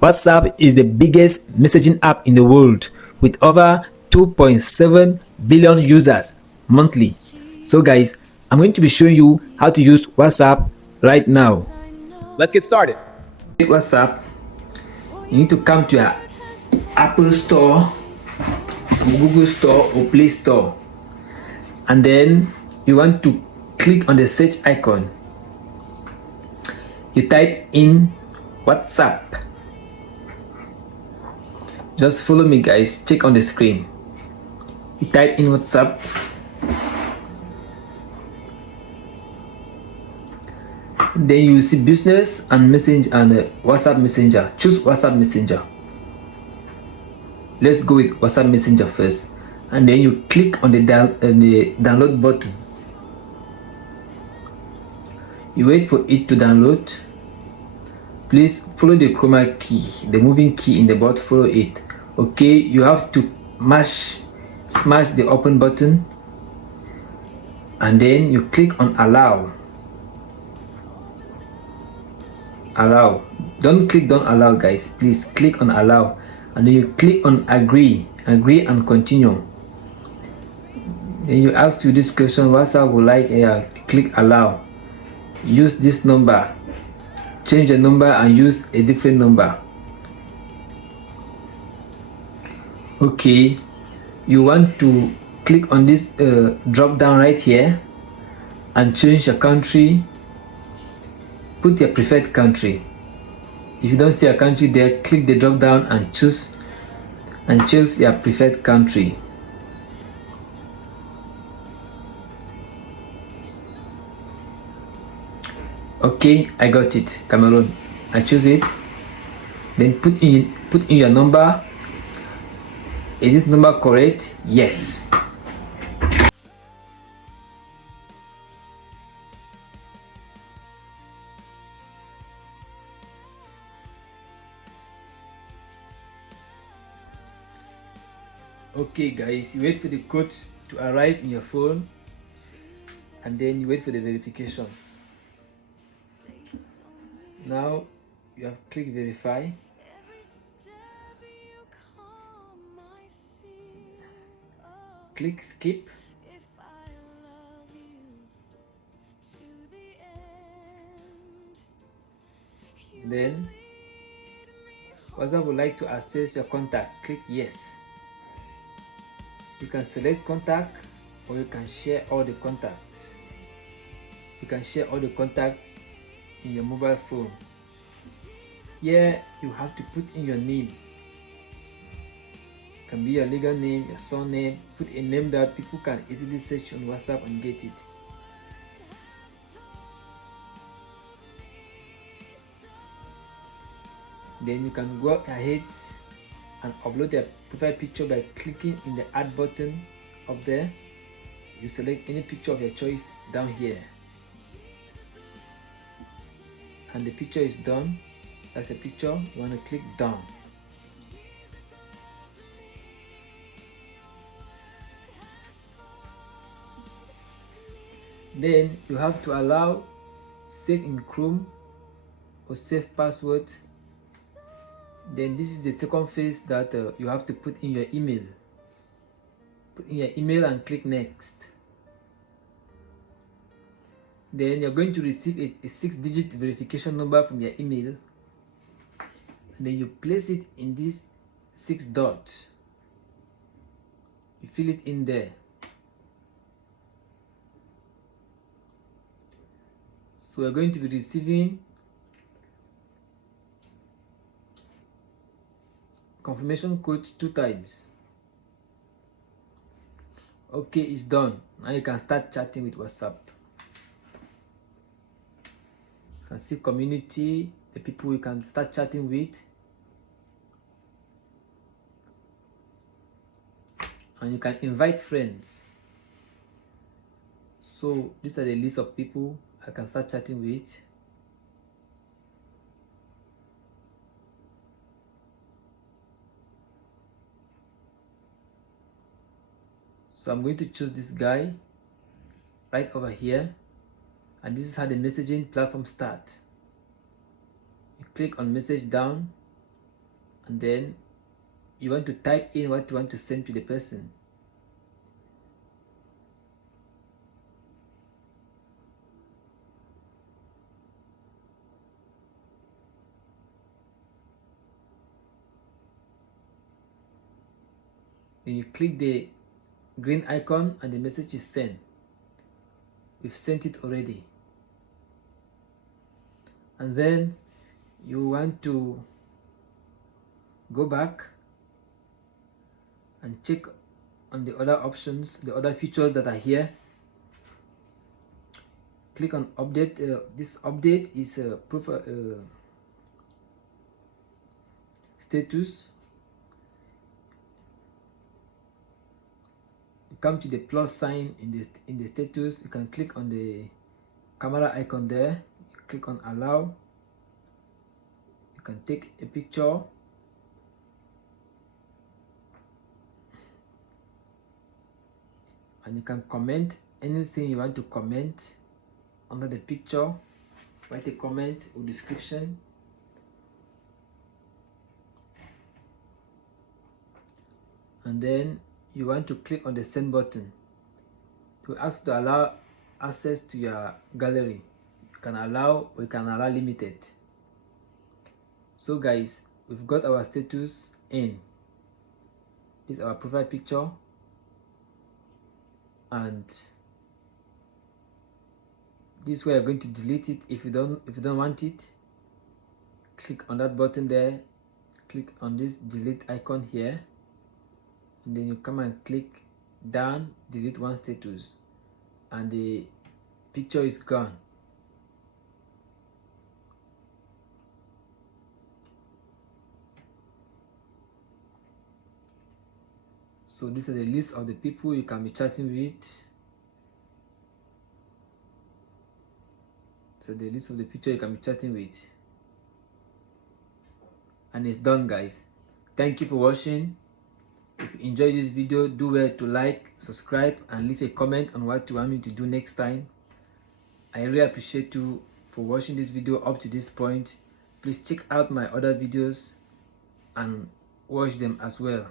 WhatsApp is the biggest messaging app in the world with over 2.7 billion users monthly. So guys, I'm going to be showing you how to use WhatsApp right now. Let's get started. WhatsApp, you need to come to your Apple Store, Google Store or Play Store, and then you want to click on the search icon. You type in WhatsApp. Just follow me guys, check on the screen. You type in WhatsApp. Then you see business and message and WhatsApp Messenger. Choose WhatsApp Messenger. Let's go with WhatsApp Messenger first, and then you click on the download button. You wait for it to download. Please follow the chroma key, the moving key in the bot. Follow it. Okay, you have to smash the open button, and then you click on allow. Don't click don't allow guys, please click on allow, and then you click on agree and continue. Then you ask you this question, WhatsApp would like click allow, use this number, change the number and use a different number. Okay, you want to click on this drop down right here and change your country. Put your preferred country. If you don't see a country there, click the drop down and choose your preferred country. Okay, I got it, Cameroon. I choose it. Then put in your number. Is this number correct? Yes. Okay guys, you wait for the code to arrive in your phone, and then you wait for the verification. Now you have clicked verify. Click skip. Then WhatsApp would like to access your contact. Click yes. You can select contact, or you can share all the contacts. You can share all the contacts in your mobile phone. Here you have to put in your name. It can be your legal name, your surname. Put a name that people can easily search on WhatsApp and get it. Then you can go ahead and upload your profile picture by clicking in the add button up there. You select any picture of your choice down here, and the picture is done. That's a picture. You want to click done. Then you have to allow save in Chrome or save password. Then this is the second phase that you have to put in your email. Put in your email and click next. Then you're going to receive a 6-digit verification number from your email. And then you place it in these 6 dots. You fill it in there. So we're going to be receiving confirmation code 2 times. Okay, it's done. Now you can start chatting with WhatsApp. You can see community, the people you can start chatting with. And you can invite friends. So these are the list of people I can start chatting with. So I'm going to choose this guy right over here, and this is how the messaging platform starts. You click on message down, and then you want to type in what you want to send to the person. Then you click the green icon and the message is sent. We've sent it already. And then you want to go back and check on the other options, the other features that are here. Click on update. This update is status. You come to the plus sign in the status. You can click on the camera icon there. You click on allow. You can take a picture. And you can comment anything you want to comment under the picture. Write a comment or description. And then you want to click on the send button to ask to allow access to your gallery. You can allow or you can allow limited. So guys, we've got our status in. This is our profile picture, and this way I'm going to delete it. If you don't want it, click on that button there, click on this delete icon here, and then you come and click down, delete one status, and the picture is gone. So this is the list of the people you can be chatting with. So the list of the people you can be chatting with. And it's done, guys. Thank you for watching. If you enjoyed this video, do well to like, subscribe, and leave a comment on what you want me to do next time. I really appreciate you for watching this video up to this point. Please check out my other videos and watch them as well.